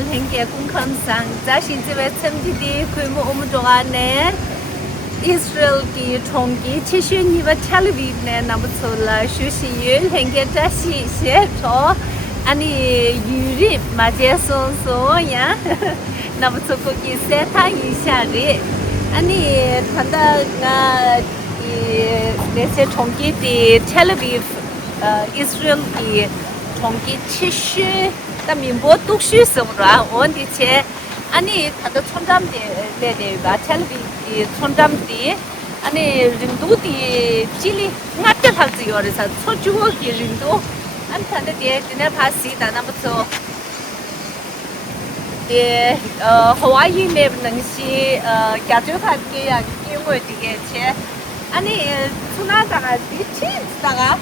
행게 공감상 자신집에 첨지디 규모 오무도가네 이스라엘기 총기 70니와 텔레비전에 남소라 슈시율 행게 자시 셰토 아니 유리 마제손소야 남소고기 세타이샤리 아니 단다가 이 내세 총기디 텔레비전 이스라엘기 총기 70 민보 독시 서브라 원디체 아니 다들 촌잠디 레레가 텔레비 촌잠디 아니 림도디 칠리 나트 할지요르사 소주고기 림도 안타데 데네 파시다 나부터 예 하와이 내능시 가족한테 기모디게 체 아니 투나다가 디치다가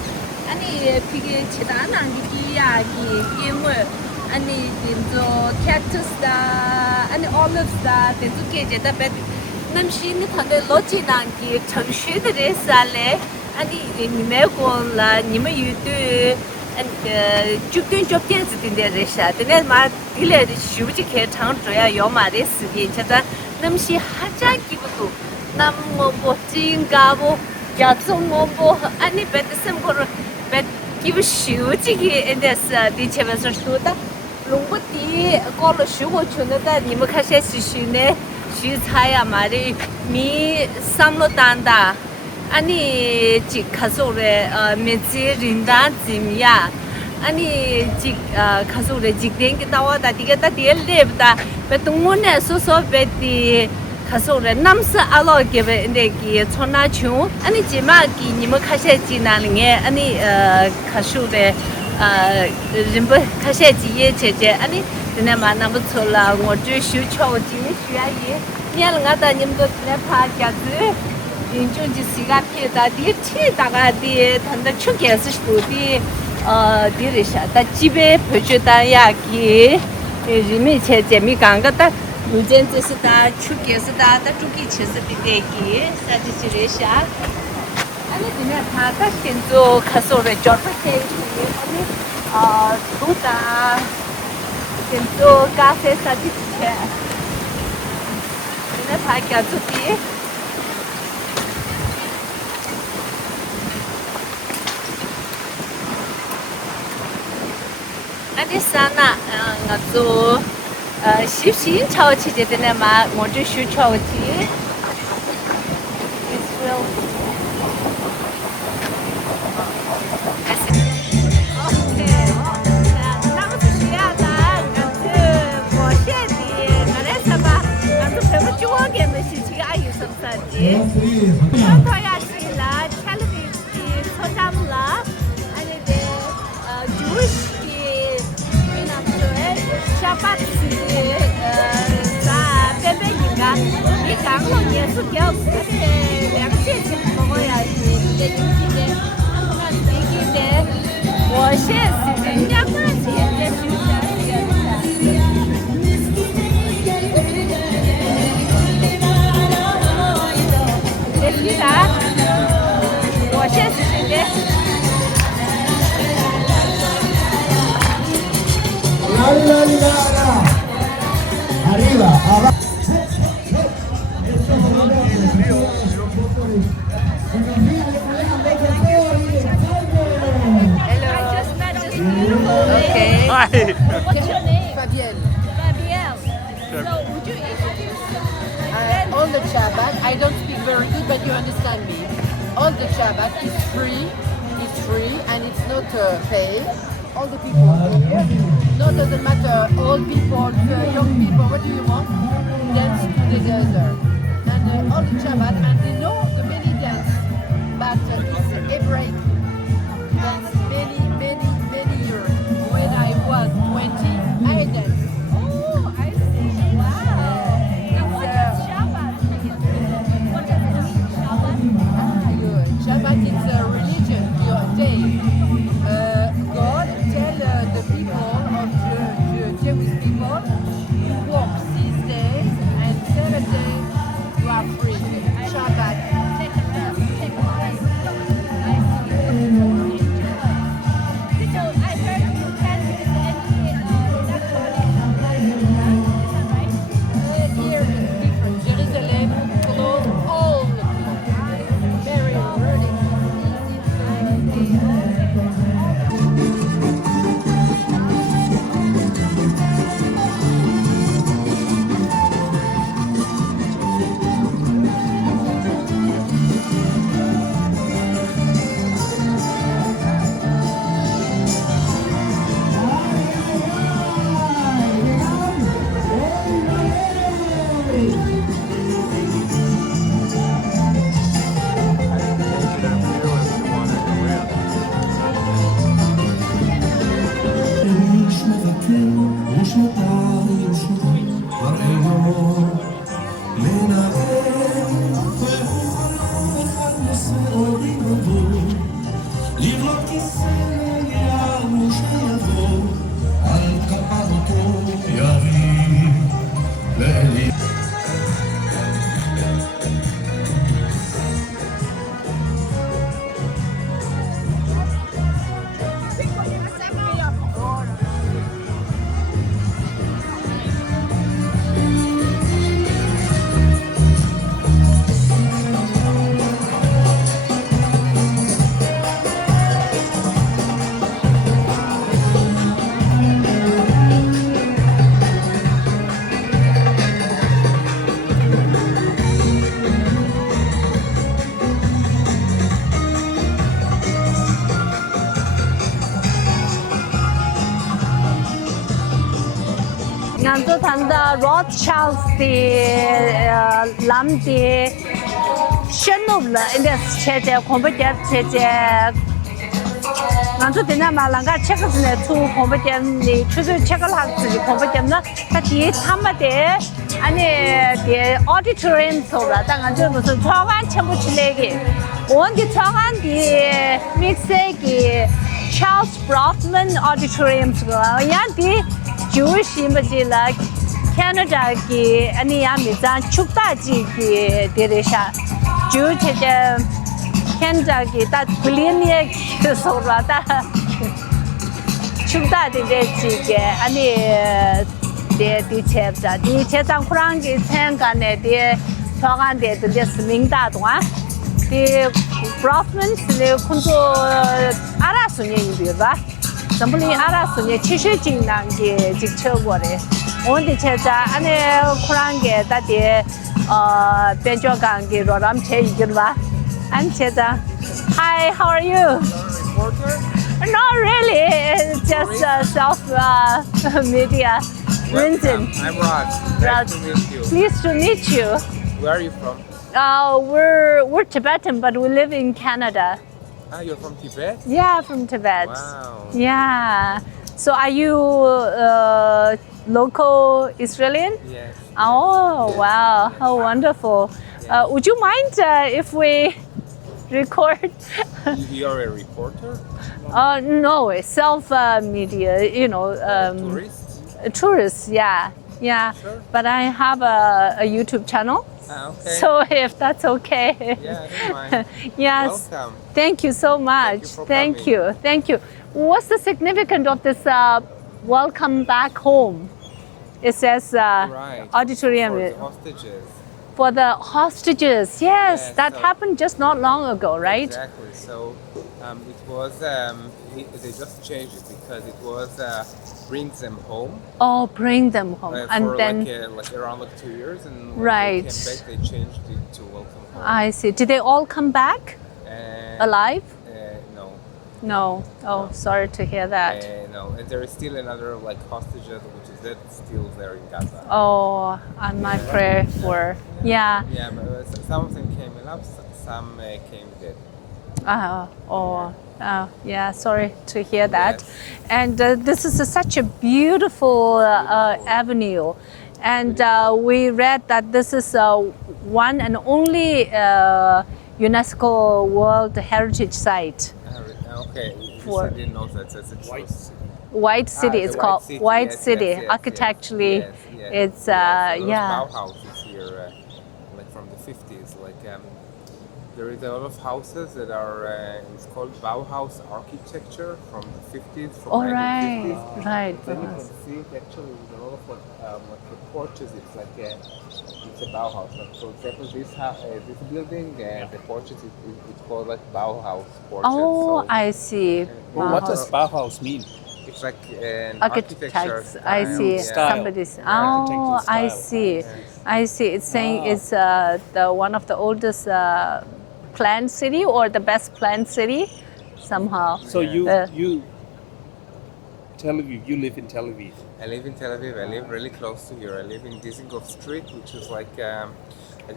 아니 비게 치다난 기야기 기모 아니 인조 캡투스다 아니 올리브스다 대두게 제다 베 남신이 탄데 로치난기 정시들이 살래 아니 니메고라 니메 유튜 안 죽든 접견스인데 레샤 근데 마 딜레 슈지케 장조야 요마데 스기 제다 남시 하자 기부도 남뭐 보진가보 야송뭐 아니 베트섬 거를 베 기부 슈지기 엔데스 디체면서 슈다 롱부디 걸로 쉬고 주는데 니们开始쉬네 쉬차야 말이 미 삼로단다 아니 지 가서래 메지 린다 짐이야 아니 지 가서래 직den기 나와다 디게다 딜레브다 베동문에 소소 베디 가서래 남스 알로게베 인데기 천나충 아니 지마기 니们开始지나는게 아니 가서래 림보 카셰지에 제제 아니 내가 만나면 졸라 뭐주 슈초지 쉬야이 니알가다 님도 내 파갸즈 인중지 시가 피다 디치다가 디 단다 추게스 스토디 디리샤다 집에 버주다야기 리미 제제미 강가다 유젠지스다 추게스다 다 추기 치스비데기 사지지레샤 아니 그냥 다 신조 가서래 저렇게 두다 신조 가세 사지체 그냥 다 가지고 아니 사나 나도 십신 차오치제 되네 마 먼저 슈 차오치 이스라엘 Shabbat 이 강원 예수교两件 먹어야지 이게 인기네 한동안 얘기인데 我现在人家关系也是我现在是谁 arriba, abajo. Okay. Hi. What's your name? Fabienne. Fabienne. So would you introduce yourself? On the Shabbat, I don't speak very good, but you understand me. On the Shabbat, it's free, and it's not paid. All the people here, no, doesn't matter, old people, young people, what do you want? Dance together. And on the Shabbat, and they know the many dance, but it's a break. Dance many years. When I was 20, I danced. Oh, I see. Wow. Now what does Shabbat mean? What does it mean, Shabbat? Good. Shabbat is a religion, your day. God tell the people of Jewish people to work 6 days and 7 days you are free. Shabbat. Take a rest. Take a break. I see. 俺做谈的 Rothschild 的蓝的深入了，一点切切恐怖点切切。俺做的那嘛，人家切个是呢，出恐怖点的，就是切个哪自己恐怖点呢？他们的俺的 auditorium 走了，但俺就是窗外切不起来的。我的窗外的 mix 的 Charles Broadman auditorium 这个，俺的就是么子了。Canada 嘅อันนี้ยังมีจานชุกตาจี嘅เดริชาจูเทเจ Canada 嘅ตาบลิเนีย嘅โซราตาชุกตาเดจี嘅อันนี้เดเชฟจ้ะเดเชฟจังครั้ง嘅แทงกันเนี่ยเดทอกันเดสมิงตาตรงอ่ะเด Broadman เนี่ยคุณตัวอาราสุเนี่ยอยู่ดีป่ะสมมุติอาราสุเนี่ยชิชิจิงนัง嘅จิเชื่อ过เลย我的车子，俺那可能给大家边角港给罗兰车一个吧，俺车子。Hi, how are you? Reporter? Not really, just self media. Welcome. I'm Raj. Raj. Nice to meet you. Pleased to meet you. Where are you from? We're Tibetan, but we live in Canada. Ah, you're from Tibet? Yeah, from Tibet. Wow. Yeah. So are you local Israelian? Yes. Oh, Yes. wow. How wonderful. Would you mind if we record? You're a reporter? No, self-media, you know. Tourist? Tourists, yeah. Yeah. Sure. But I have a YouTube channel. Ah, okay. So if that's okay. Yeah, I don't mind. Yes. Welcome. Thank you so much. for Thank coming. you. Thank you. What's the significance of this welcome back home? It says Right. auditorium For the hostages. for the hostages. Yes, Yes, that so- happened just not long ago, right? Exactly. So it was, they just changed it because it was bring them home. Oh, bring them home. And for then like around 2 years. And when Right. they came back, they changed it to welcome home. I see. Did they all come back alive? No. No. Oh, sorry to hear that. No, and there is still another hostage which is dead, still there in Gaza. Oh, and my prayer for yeah. Yeah, but some of them came alive, some came dead. Yeah, sorry to hear that. Yes. And this is such a beautiful avenue. And we read that this is one and only UNESCO World Heritage Site. Okay, For- I didn't know that. That's a white city. White City, the it's White called City, White yes, City. yes, yes, Architecturally, yes, yes, it's yes. So those yeah. Bauhauses here, from the 50s. There is a lot of houses that are. It's called Bauhaus architecture from the 50s. From All right, 1950s. right. Then you can see it actually with a lot of the porches. It's it's a Bauhaus. For example, this building, the porches, it's called Bauhaus porches. Oh, So I see. Well, what Wow. does Bauhaus mean? it's like an architecture Architects, I style. see. Yeah. Style. Somebody's. Oh, Architectural I style. see. I see. It's saying it's the one of the oldest planned city or the best planned city, somehow. So Uh, you Tel Aviv. You live in Tel Aviv. I live in Tel Aviv. I live really close to here. I live in Dizengoff Street, which is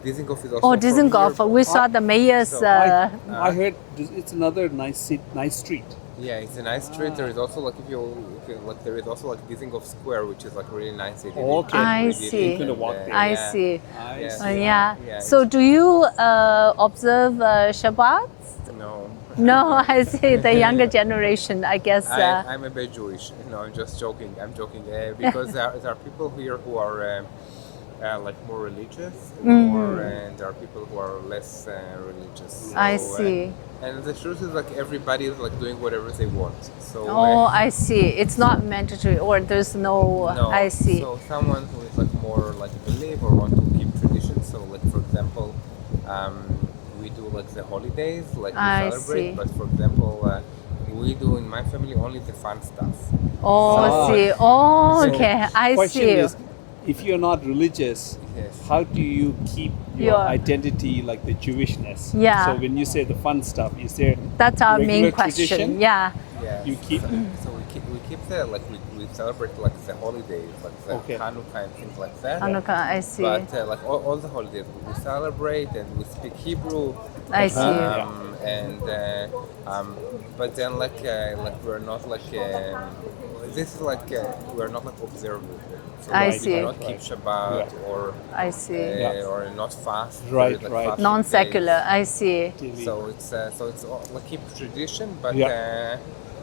Dizengoff is also Oh, from Dizengoff. here. We saw the mayor's. So I heard it's another nice street. Yeah, it's a nice street. There is also there is also Dizengoff Square, which is really nice. They did it. Okay. I We did see. it, You could have walked and, there. I yeah. see. I Yeah. see. Yeah. Yeah, So, do you observe Shabbat? No. No, I see. The younger generation, I guess. I'm a bit Jewish. No, I'm just joking. I'm joking because there are people here who are more religious, and there are people who are less religious. I So, see. and the truth is, everybody is doing whatever they want. So. Oh, I see. It's not mandatory, or there's no. No. I see. So someone who is more believe or want to keep tradition. So for example, we do the holidays, we I celebrate. see. But for example, we do in my family only the fun stuff. Oh, So- see. Oh, So, okay. I Question see. is, if you're not religious, Yes. how do you keep your Your- identity, the Jewishness? Yeah. So when you say the fun stuff, is there That's our main regular question. tradition? Yeah. Yeah. You keep. So we keep the like we celebrate like the holidays, like the Okay. Hanukkah and things like that. Hanukkah, I see. But like all the holidays we celebrate and we speak Hebrew. I see. And but then like we're not like this is like we're not like observant. So I like, we see. do not keep Shabbat or I see. or not fast. Right, like right. fasting Non-secular, days. I see. So it's all, like keep tradition, but Yeah.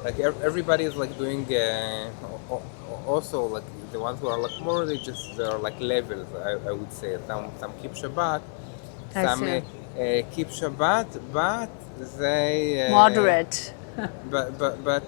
like everybody is like doing also like the ones who are like more religious, there are like levels. I would say some keep Shabbat, I some see. keep Shabbat, but they Moderate. But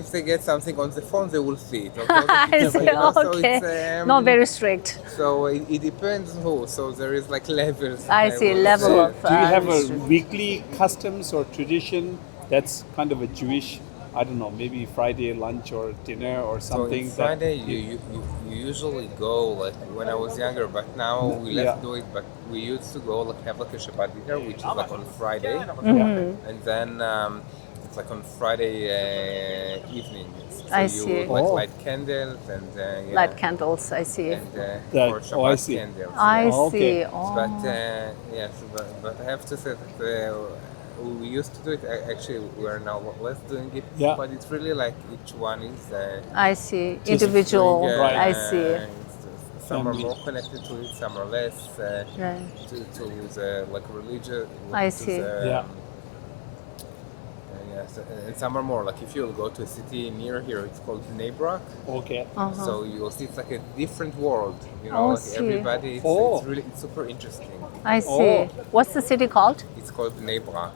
if they get something on the phone, they will see it. I see. You know, so Okay. it's, Not very strict. So it depends who. So there is like levels. I see. would Level say. of. Do you have a restrict- weekly customs or tradition that's kind of a Jewish? I don't know, maybe Friday lunch or dinner or So something. on Friday, you usually go like when I was younger, but now we less Yeah. do it. But we used to go like have like a Shabbat dinner, which is like on Friday, Mm-hmm. and then it's like on Friday evening. So I you see. like Oh. light candles and Light candles, I see. and That- for oh, I Shabbat see. candles. I yeah. Oh, okay. see. Oh. But yes, but I have to say that we used to do it. Actually, we are now less doing it. Yeah. But it's really like each one is. I see. Individual. doing, Right. I see. Some are Family. more connected to it, some are less. Right. To the like religious. I to see. the, Yeah. Yes, and some are more like if you go to a city near here, it's called Bnei Brak. Okay. Uh-huh. So you'll see it's like a different world. You know, Oh, like see. everybody. Oh. It's really it's super interesting. I see. Oh. What's the city called? It's called Bnei Brak.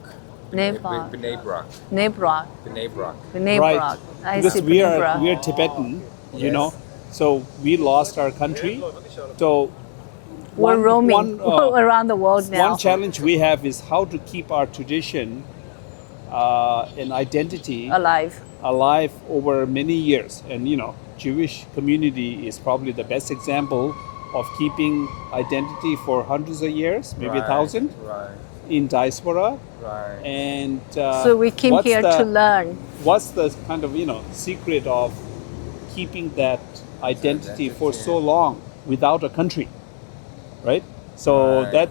Bnei Brak. Bnei Brak. Nebra. Bnei Brak. Nebra. I Because see. we Nebra. are Tibetan, you Yes. know, so we lost our country. So We're roaming around the world now. One challenge we have is how to keep our tradition and identity Alive. alive over many years. And you know, Jewish community is probably the best example of keeping identity for hundreds of years, maybe Right, 1,000 Right. in diaspora. Right. And So we came what's here to learn. What's the kind of secret of keeping that identity for so long without a country, right? So Right.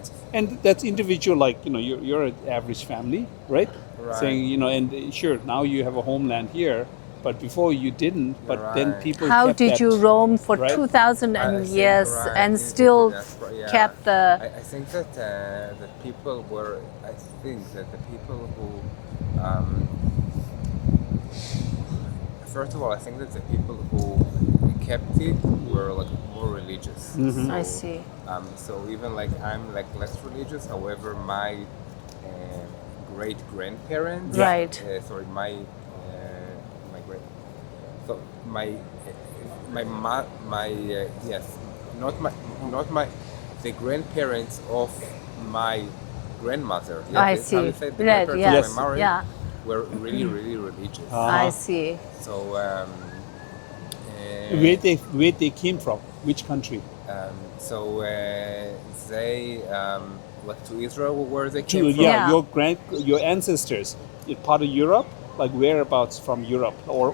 that's individual. Like you're an average family, right? Right. Saying and sure now you have a homeland here, but before you didn't. But then Right. people. How kept did that, you roam for right? 2,000 I think, years right, and in still diaspora, yeah. kept the? I think that the people were. I think that the people who. First of all, I think that the people who kept it were like more religious. Mhm. I So, see. So even like I'm like less religious. However, my great grandparents. Right. Sorry, my great. So my yes, not my the grandparents of my grandmother. I That's how you see. say it, the Right. grandparents Yes. of my mother Yeah. were really really religious. Ah. I see. So Where they came from? Which country? so they like to Israel where they To, came from. Yeah. Your ancestors, part of Europe, like whereabouts from Europe, or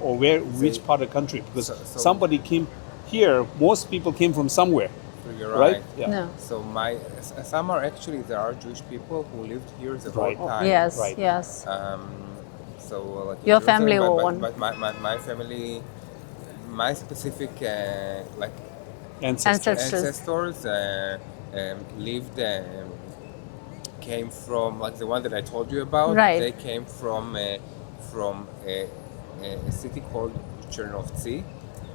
which part of the country? Because So- somebody came here. Most people came from somewhere, So you're right? right. Yeah. No. So some are actually there are Jewish people who lived here the whole Right. time. Yes. Right. Yes. So like in Your Jerusalem, family but, one. but my family, my specific like Ancestors. ancestors lived came from like the one that I told you about. Right. They came from a city called Chernovtsi,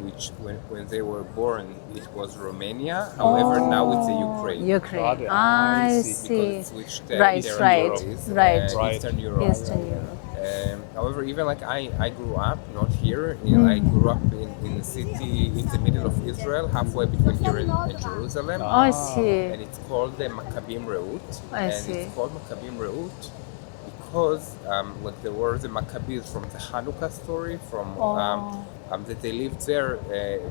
which when they were born it was Romania. However, now it's the Ukraine. Got Ukraine. it. I I Because see. it switched Right, territories, right. Right. Eastern Europe. Eastern Europe. However, even like I grew up not here. I grew up in a city in the middle of Israel, halfway between here and Jerusalem. Oh, I see. And it's called the Maccabim Reut. I And see. it's called Maccabim Reut because like there were the Maccabees from the Hanukkah story from that they lived there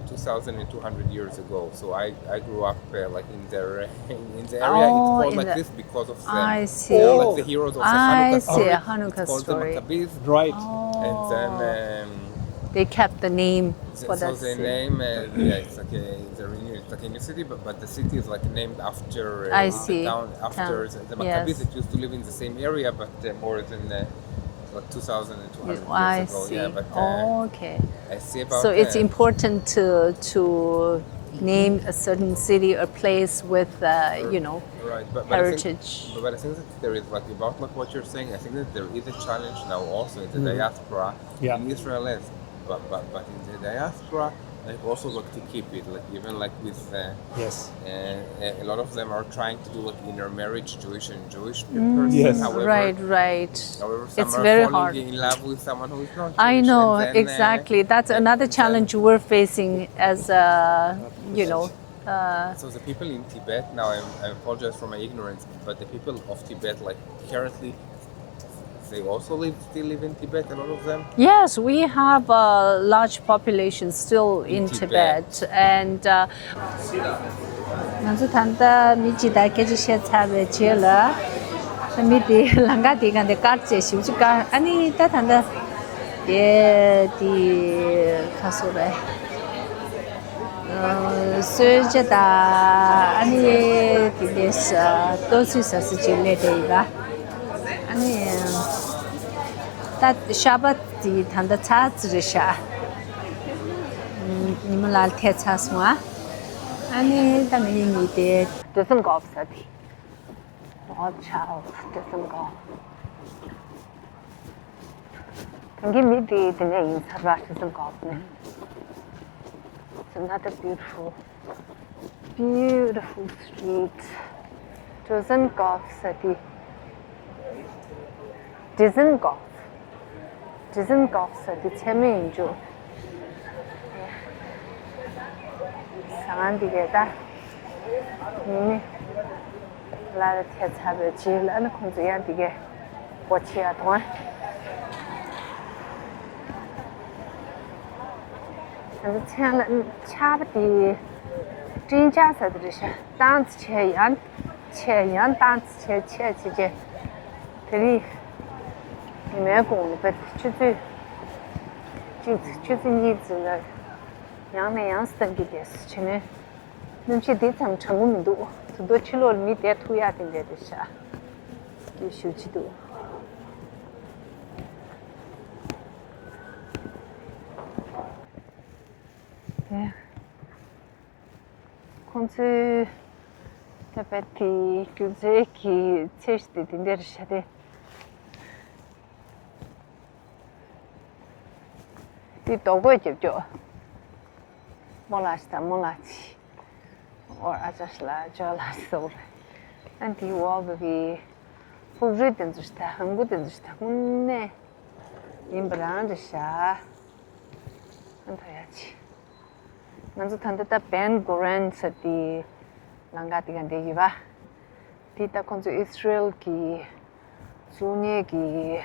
2,200 years ago. So I grew up like in the area. It's Oh, called in like the- this because of them. I They're see. like the heroes of the I Hanukkah see, story. a Hanukkah it's called story. the Maccabees. Oh. And then they kept the name for So that the city. name, yeah, it's like it's like a new city, but the city is like named after I the see. town after Town. the Maccabees Yes. that used to live in the same area, but more than like 2,200 years I ago. see. Yeah, but Okay. I see about So it's important to name a certain city or place with, right, but heritage. I think that there is like about like what you're saying. I think that there is a challenge now also in the diaspora Yeah. in Israel, but in the diaspora, like also like to keep it, like even like with Yes. a lot of them are trying to do like intermarriage, Jewish and Jewish person. Yes. However, Right. however, some It's are very falling hard. in love with someone who is not Jewish. I know, and then, exactly. That's another and then- challenge we're facing as, So the people in Tibet now, I apologize for my ignorance, but the people of Tibet, like currently, they also still live in Tibet. A lot of them. Yes, we have a large population still in Tibet. And 먼저 단다 미지다 계지셔 차베 지라 미디 랑가디 간데 까르체 시우지가 아니 다 단다 예디 가소래 스제다 아니 디데스 도시사스 질레데이가 아니 다 샤바티 단다 차즈르샤 니물랄 테차스마 아니 담이 미데 뜻은 거 없어디 차오 뜻은 거 당기 미디 되네 인사라 뜻은 거 없네. It's another beautiful street. Dizengoff city. Dizengoff city. 체면이죠. 상한디게다. 이미 라르 테차베 지라는 공주야 디게 워치야 동안. 그래서 차바디 진짜서들이셔. 단츠 체연 단츠 체치제. 들이 이메고는 추주 니즈를 양스던기 됐어. 쟤네 눈치 대참 전문도 도 치료를 밑에 투야 된대듯이. 기슈지도. 네. 콘스 타베티 규제기 체스트 된대듯이. 이 도구에 집죠. 몰랐다. or 아저씨라 저라서. 안티 와버기 포브리든 주스타 한국든 주스타 군네 임브란드샤 안타야지. 먼저 탄다다 벤 고란스티 랑가티간 데기바 티타 콘주 이스라엘기 수네기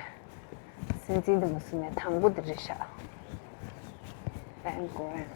신진데 무슨에 탐부드르샤 벤 고란